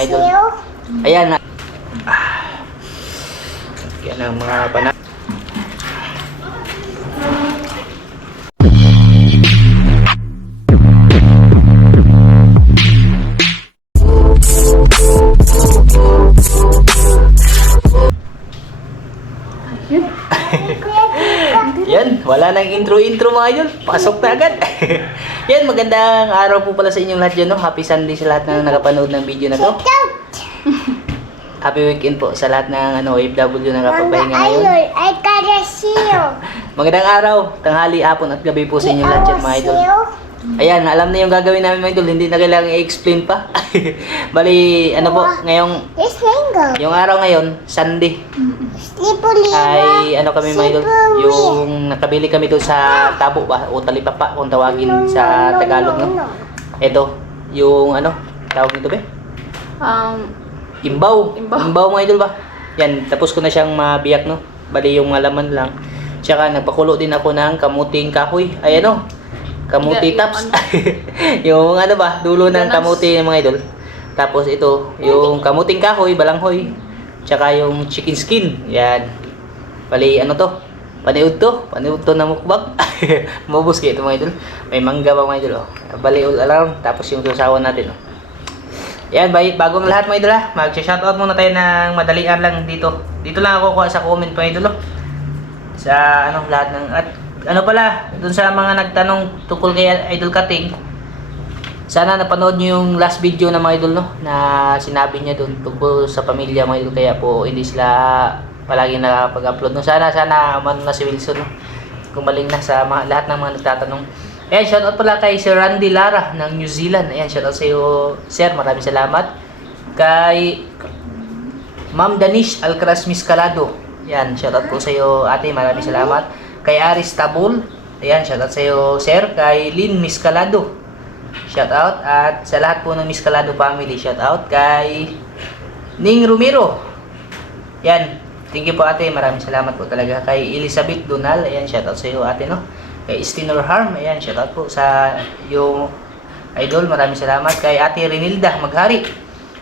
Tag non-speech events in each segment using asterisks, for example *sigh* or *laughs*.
idol. Ayan na. Ah. Yan ang mga pana. *laughs* Yan, wala nang intro-intro mga idol. Pasok na agad. *laughs* Yan, magandang araw po pala sa inyong lahat dyan. No? Happy Sunday sa lahat na nakapanood ng video na to. Happy weekend po sa lahat ng ano, OFW na nakapagpahinga ngayon. I gotta see you. *laughs* Magandang araw, tanghali, hapon at gabi po sa inyong lahat dyan mga idol. Ayan, alam na yung gagawin namin mga idol. Hindi na kailangan i-explain pa. *laughs* Bali, ano po, ngayong, yung araw ngayon, Sunday. Ay ano kami mga idol, yung nakabili kami doon sa tabo ba o talipapa kung tawagin sa Tagalog no. Ito, yung ano, tawag nito ba? Um, Imbaw. Imbaw. mga idol ba? Yan, tapos ko na siyang mabiyak no. Bali yung malaman lang. Tsaka nagpakulo din ako ng kamuting kahoy. Ay ano, kamuti tops. ano? *laughs* yung ano ba, dulo ng kamuti mga idol. Tapos ito, yung kamuting kahoy, balanghoy. Tsaka yung chicken skin. Yan. Bali, ano to? Paniud to. Paniud to na mukbang. *laughs* Mabus kayo ito mga idol. May mangga pa mga idol. Oh. Bali, all. Tapos yung susawan natin. Oh. Yan, bay, bagong lahat mga idol ha. Mag-shoutout muna tayo ng madalian lang dito. Dito lang ako kuha sa comment mga idol. oh. Sa ano, lahat ng... At ano pala, dun sa mga nagtanong tungkol kay Idol Kating, sana napanood niyo yung last video na mga idol no na sinabi niya doon tungkol sa pamilya mga idol kaya po hindi sila palagi nakapag-upload no sana sana man na si Wilson no gumaling na sa mga, lahat ng mga nagtatanong Ayan, shoutout pala kay Sir Randy Lara ng New Zealand. Ayan, shoutout sa iyo, Sir. Maraming salamat. Kay Ma'am Danish Alcaraz Miscalado. Ayan, shoutout po sa iyo, ate. Maraming salamat. Kay Aris Tabul. Ayan, shoutout sa iyo, Sir. Kay Lynn Miscalado. Shout out at sa lahat po ng Miss Calado family, shout out kay Ning Romero. Yan. Thank you po ate, maraming salamat po talaga kay Elizabeth Donal. Ayan, shout out sa iyo ate no. Kay Stinor Harm, ayan, shout out po sa yung idol, maraming salamat kay ate Renilda Maghari.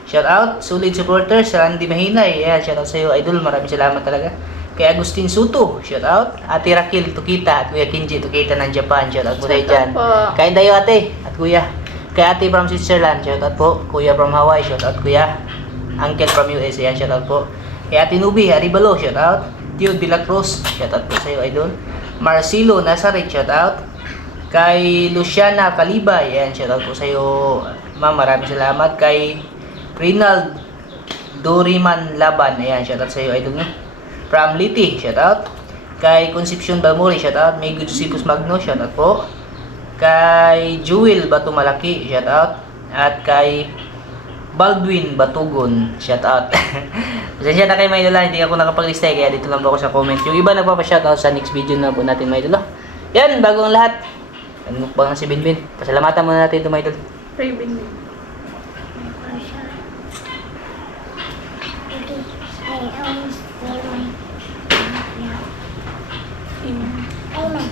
Shout out, solid supporter sa Randy Mahinay. Ayan, shout out sa iyo idol, maraming salamat talaga. Kay Agustin Suto, shout out. Ate Rakil Tukita at Kuya Kinji Tukita ng Japan, shout out po tayo dyan. Kain tayo ate at kuya. Kay ate from Switzerland, shout out po. Kuya from Hawaii, shout out kuya. Uncle from USA, yan, shout out po. Kay ate Nubi, Aribalo, shout out. Tio De La Cruz, shout out po sa iyo, idol. Marcelo Nazaret, shout out. Kay Luciana Kalibay, yan, shout out po sa iyo. Ma'am, maraming salamat. Kay Rinald Doriman Laban, ayan, shout out sa iyo, idol. No? From Liti, shout out. Kay Concepcion Balmori, shout out. May Josephus Magno, shout out po kay Jewel Batumalaki, shout out. At kay Baldwin Batugon, shout out. Pasensya na kayo mga idol, hindi ako nakapaglista eh, kaya dito lang po ako sa comment. Yung iba nagpapa-shout out sa next video na po natin mga idol. oh. Yan, bago ang lahat. Ano pa nga si Binbin? Pasalamatan muna natin ito mga idol. craving din. Amen.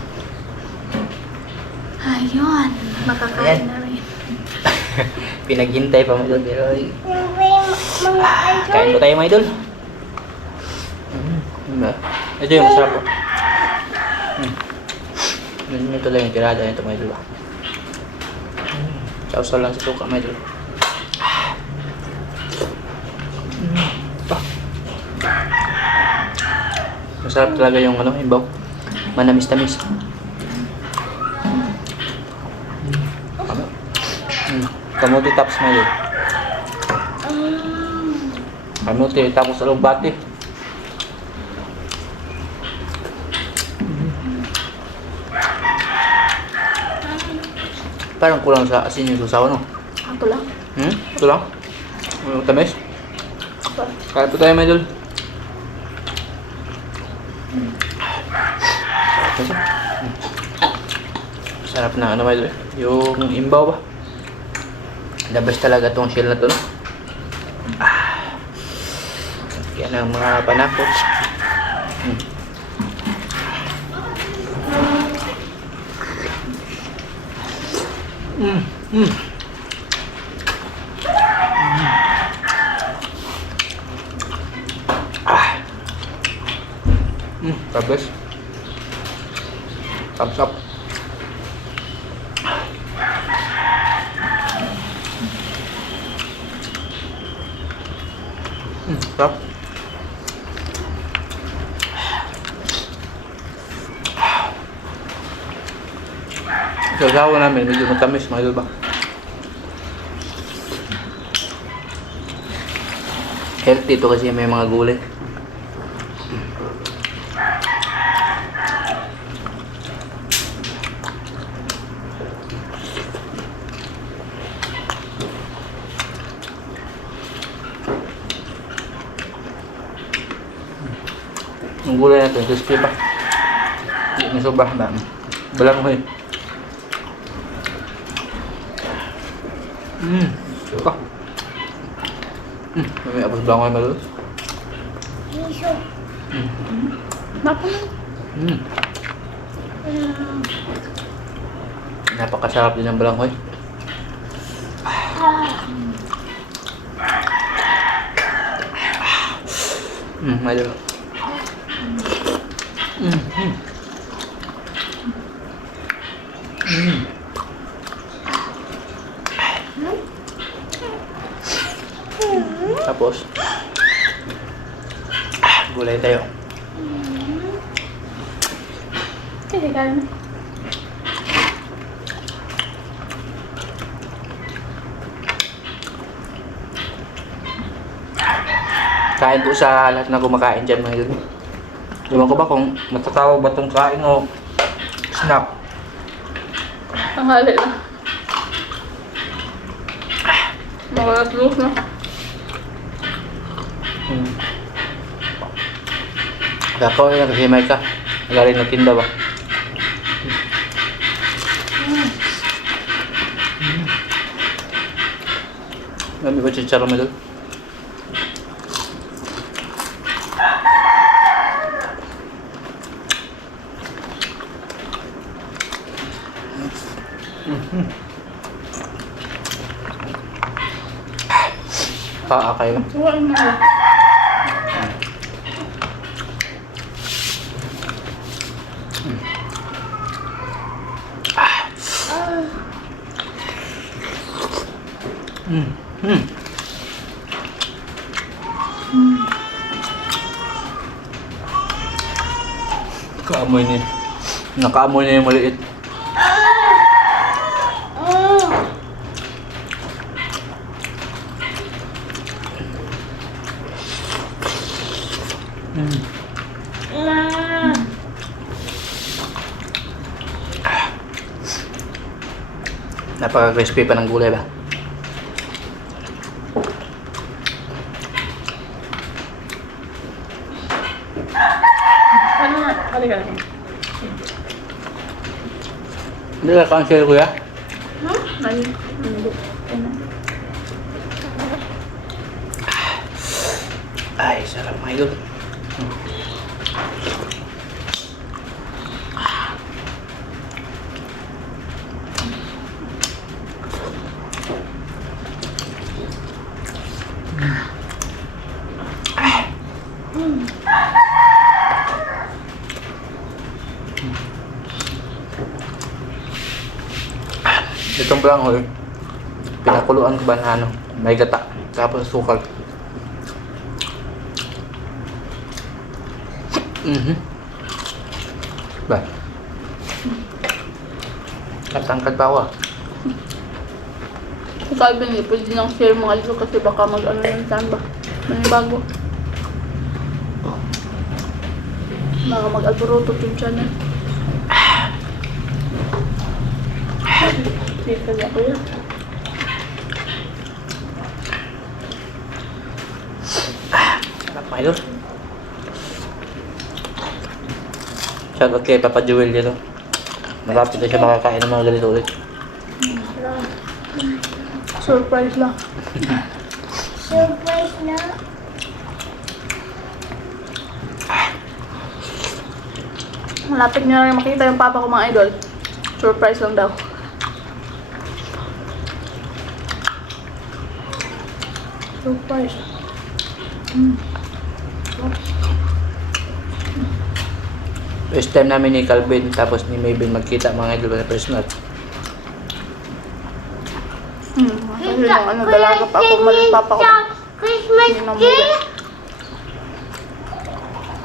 Ayun, makakain Ayan. na rin. *laughs* Pinaghintay pa idol. Pero, ay, idol. kain po tayo mga idol. Mm, diba? Ito yung masarap po. Mm. Ganyan ito lang yung tirada nito mga idol. Mm. Sausaw lang sa suka mga idol. Mm. Ah. Masarap talaga yung ano, ibaw. Manamis-tamis. Mm. Kamuti mga idol. Kamuti tapos alugbati. Parang kulang sa asin yung susaw, no? Ako lang. Hmm? Ito lang? Ano tamis? Kaya po tayo, medol. Sarap na ano, medol. Yung imbaw ba? The best talaga tong shell na to, no? Ah. Yan ang mga panakot. Hmm. Mm. Mm. The best. Thumbs up. Hmm, sarap. Sa asawa mga idol ba? Healthy ito kasi may mga gulay. Ang gulay natin, crispy pa. Hindi na sobra na. Balang ko eh. Mmm. Ito. Mmm. May apos ba ako yung malulot? Miso. Napa na. Mmm. Napakasarap din ng balanghoy. Mmm, malo. Mmm, mmm. Mmm. Tapos, gulay tayo. Kaya na. Kain po sa lahat na kumakain dyan mga yun. Ewan ko ba kung matatawag ba itong kain o snack. Ang hali na. Makalat loose na. Hmm. Kakao yan kasi may ka. Galing na tinda ba? Dami ba chicharon mo doon? Paa kayo. Suwain na. Kaamoy niya. Nakaamoy na yung maliit. Mm. Napaka-crispy pa ng gulay ba? Ano na? Halika na. Hindi ka cancel kuya? Hindi. Ano? Ay, sarap idol. Itong branghoy, pinakuluan ko ba na ano, may gata, tapos sukal. Mhm. Ba? Katangkad pa ako ah. Sabi niya, pwede nang share mga ito kasi baka mag-ano ng saan ba? May bago. Baka mag-alburoto yung channel. Dito na ko yan. Sarap mga idol. Shoutout kay Papa Jewel dito. Malapit na siya makakain ng mga ganito ulit. Surprise lang. Surprise na. Malapit niyo na makita yung papa ko mga idol. Surprise lang daw. Surprise. Mm. First time namin ni Calvin tapos ni Maybin magkita mga idol na personal. Hmm. Kasi nung ano, dalaga pa ako, malit pa ako. Christmas tree. muli.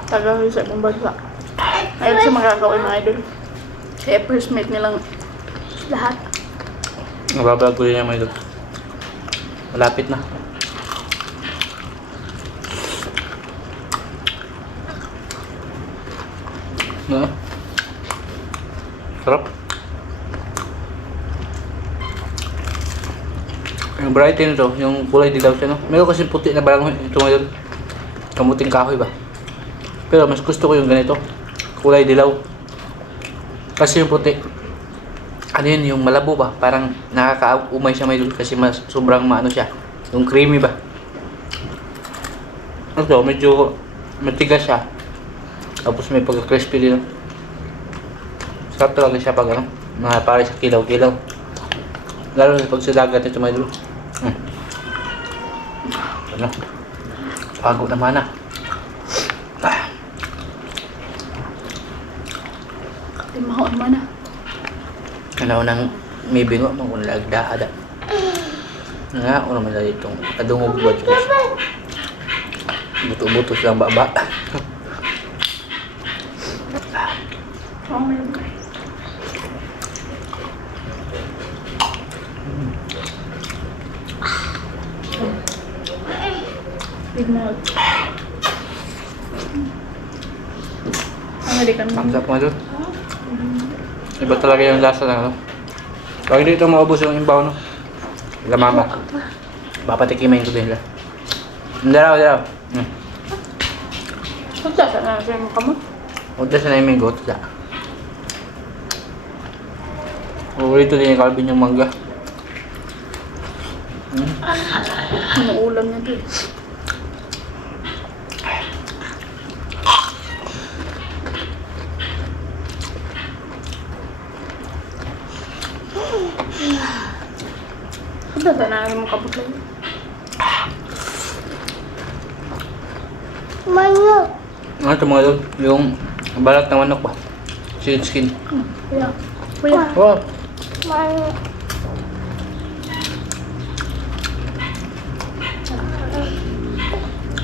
Taga sa ibang bansa. Ayun siya magagawin mga idol. Kaya first meet nilang lahat. Nababalag ko rin yung mga idol. Malapit na. No? Sarap. Yung variety nito, yung kulay dilaw siya, no? Meron kasi puti na barang ito ngayon. Kamuting kahoy ba? Pero mas gusto ko yung ganito. Kulay dilaw. Kasi yung puti, ano yun, yung malabo ba? Parang nakakaumay siya may dul kasi mas sobrang maano siya. Yung creamy ba? Ito, medyo matigas siya. Tapos may pagka-crispy din. Sarap talaga siya pag ano, mga pare sa kilaw-kilaw. Lalo na pag sa dagat ito may dul. Hmm. Ano? Pagod naman ah. Ah. Timahon man na. Ano nang may binwa mo kung lagdahada. Nga, ano man dali itong kadungog buwan ko. Buto-buto silang baba. Oh, may Big mouth. Ka Thumbs up mga doon. Iba talaga yung lasa ng ano. Pag hindi ito maubos yung imbaw, no? Lamama. Papatikimain ko din nila. Hindi raw, hindi raw. Hmm. Punta sa na siya mo kamot. Punta sa namin goat sa. Paborito din ni Calvin yung mangga. Hmm. Ano ulam niya doon? Punta sa na mo kamot lang. Mango. Ano ito mga doon? Yung balat ng manok ba? Skin skin. Hmm, Kuya. Kuya. Mango.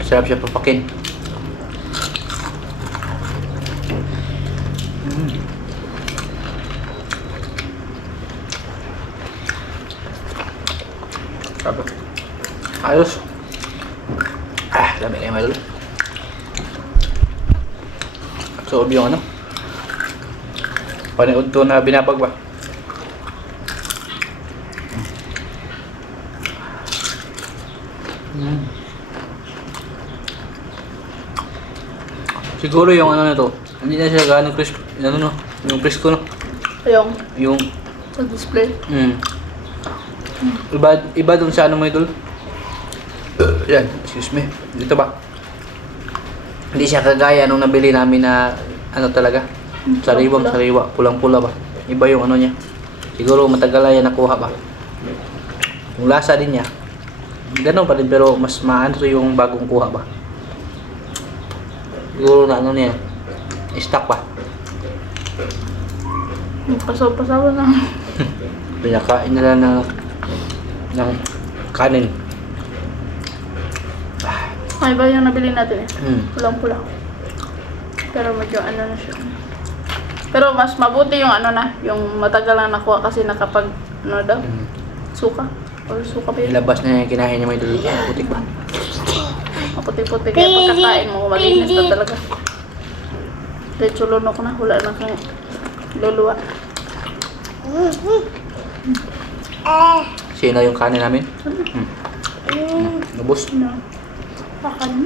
Sarap siya papakin. Mm. Sarap. Ayos. Ah, dami kayo malo. So, yung ano? Paniod to na binabag ba? Siguro yung ano nito, hindi na siya gaano crisp, ano no, yung fresco no, Ayong. yung, Sa display. mm, iba, iba dun sa ano mo idol. Yan, excuse me, dito ba? Hindi siya kagaya nung nabili namin na, ano talaga, sariwang Pulang-pula. sariwa, pulang-pula ba? Iba yung ano niya. Siguro matagal na yan nakuha ba? Yung lasa din niya, ganun pa rin pero mas maano to yung bagong kuha ba? Siguro na ano niya, stock ba? Pasaw-pasaw na. *laughs* Pinakain nila ng, ng kanin. Ay, ba yung nabili natin eh? Hmm. Pulang-pula. Pero medyo ano na siya. Pero mas mabuti yung ano na, yung matagal na nakuha kasi nakapag, ano daw, Hmm. suka. Or suka pa yun. Ilabas na yung kinain niya may dulo. Putik ba? Maputi-puti kaya pagkakain mo, malinis na talaga. Dahil chulunok na, wala na kang luluwa. Eh. Sino yung kanin namin? Hmm. Mm. Nubos. Ano? Pakan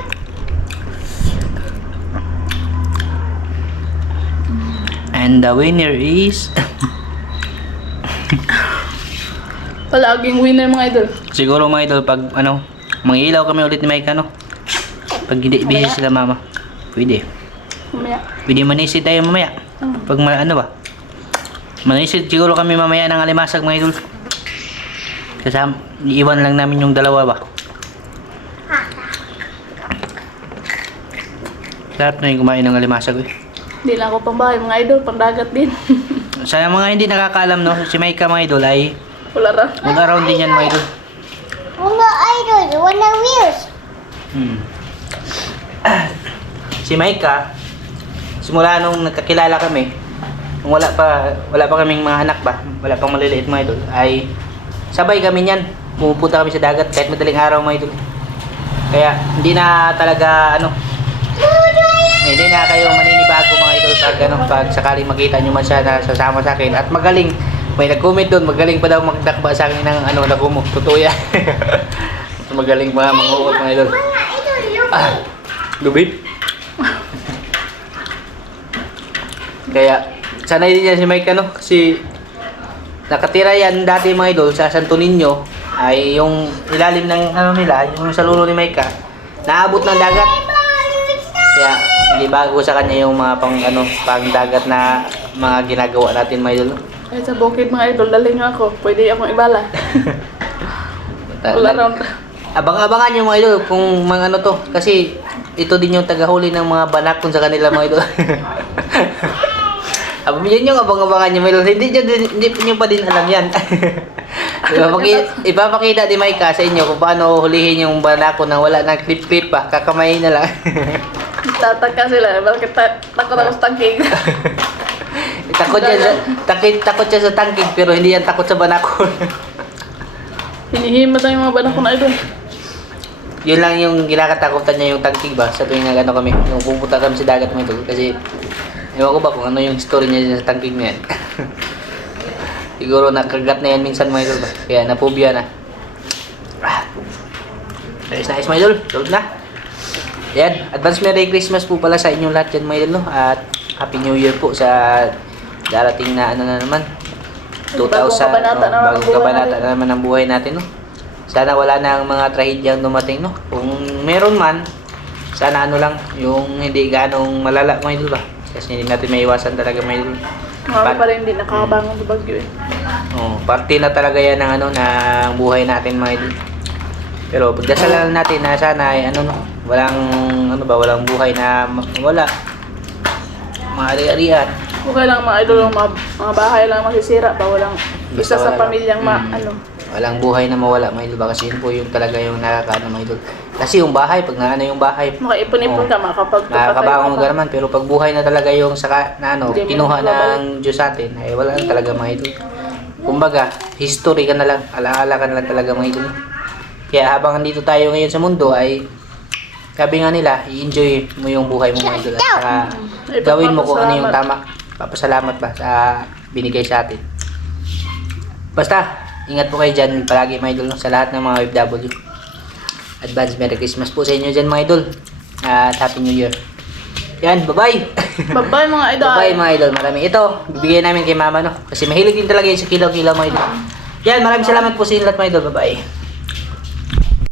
And the winner is... Palaging winner mga idol. Siguro mga idol, pag ano, mangilaw kami ulit ni Mike, ano? Pag hindi busy sila mama. Pwede. Mamaya. Pwede manisid tayo mamaya. Hmm. Pag ma- ano ba? Manisid siguro kami mamaya ng alimasag mga idol. Kasama, iiwan lang namin yung dalawa ba? Sarap na yung kumain ng alimasag eh. Hindi na ako pambahay mga idol, pandagat din. *laughs* Sa mga hindi nakakaalam no, si Mike mga idol ay Wala ra. mag-around din yan mga idol. Mga idol, wala wheels. Hmm. si Maika, simula nung nagkakilala kami, nung wala pa wala pa kaming mga anak ba, wala pang maliliit mga idol, ay sabay kami niyan. Pumupunta kami sa dagat kahit madaling araw mga idol. Kaya hindi na talaga ano, hindi na kayo maninibago mga idol pag ano, pag sakaling makita nyo man siya na sasama sa akin at magaling may nag-comment doon, magaling pa daw magdakba sa akin ng ano, nagumo. Totoo yan. *laughs* magaling mga manguot mga idol. Mga idol. Ah, lubid. Kaya, sanay din yan si Mike ano, kasi nakatira yan dati mga idol sa Santo Niño ay yung ilalim ng ano nila, yung sa lulo ni Mike naabot ng dagat. Kaya, hindi bago sa kanya yung mga pang ano, pang dagat na mga ginagawa natin mga idol. Kahit sa bukid mga idol, dali nyo ako. Pwede akong ibala. *laughs* Wala round. Abang-abangan yung mga idol kung mga ano to. Kasi ito din yung tagahuli ng mga banakon sa kanila mga idol. *laughs* Abang yun yung abang-abangan yung mga idol. Hindi, nyo hindi nyo pa din alam yan. *laughs* ipapakita, ipapakita ni Maika sa inyo kung paano hulihin yung banakon na wala ng clip-clip pa. Kakamay na lang. Tataka sila. Bakit ta- takot ako sa tangking? *laughs* takot, siya sa, takot, takot siya sa tangkig pero hindi yan takot sa banakon. *laughs* Hinihimat ang mga banak ko na idol. yun lang yung kinakatakutan niya yung tangkig ba sa tuwing na ano kami yung pupunta kami sa dagat mo ito kasi ewan ko ba kung ano yung story niya sa tangkig na yan *laughs* siguro nakagat na yan minsan mga idol ba kaya napubya na ah. ayos na ayos mga idol tulog na yan advance merry christmas po pala sa inyong lahat yan mga idol no? at happy new year po sa darating na ano na naman 2000 Bagong kabanata oh, na naman ang bagong buhay kabanata natin. na naman ang buhay natin no sana wala na ang mga trahedyang dumating, no? Kung meron man, sana ano lang, yung hindi ganong malala, mga idol ba? Kasi hindi natin maiwasan talaga, mga idol. Mga pa rin hindi nakakabangon sa bagyo eh. Oh, parte na talaga yan ng ano, ng buhay natin, mga idol. Pero pagdasalan natin na sana ay ano, no? Walang, ano ba, walang buhay na wala. Mga ari-arian. Okay lang mga idol, mga, mga bahay lang masisira pa. Walang isa sa wala- pamilyang ma, Mm. ano. Walang buhay na mawala, mga idol ba? Kasi yun po yung talaga yung nakakaano, mga idol. Kasi yung bahay, pag naano yung bahay, Makaipon-ipon ka, makapag Nakakabangon ka naman, pero pag buhay na talaga yung saka, na ano, Hindi mo kinuha ng Diyos sa atin, ay wala na talaga mga idol. Kumbaga, history ka na lang, alaala ka na lang talaga mga idol. Kaya habang nandito tayo ngayon sa mundo ay sabi nga nila, i-enjoy mo yung buhay mo mga idol. At saka gawin mo kung ano yung tama. Papasalamat ba sa binigay sa atin. Basta, ingat po kayo dyan palagi mga idol sa lahat ng mga OFW. Advance Merry Christmas po sa inyo dyan mga idol. At Happy New Year. Yan, bye-bye! Bye-bye mga *laughs* idol. bye-bye mga idol. Marami. Ito, bibigyan namin kay mama no. Kasi mahilig din talaga yun sa kilaw-kilaw mga idol. Yan, maraming salamat po sa inyo lahat mga idol. Bye-bye.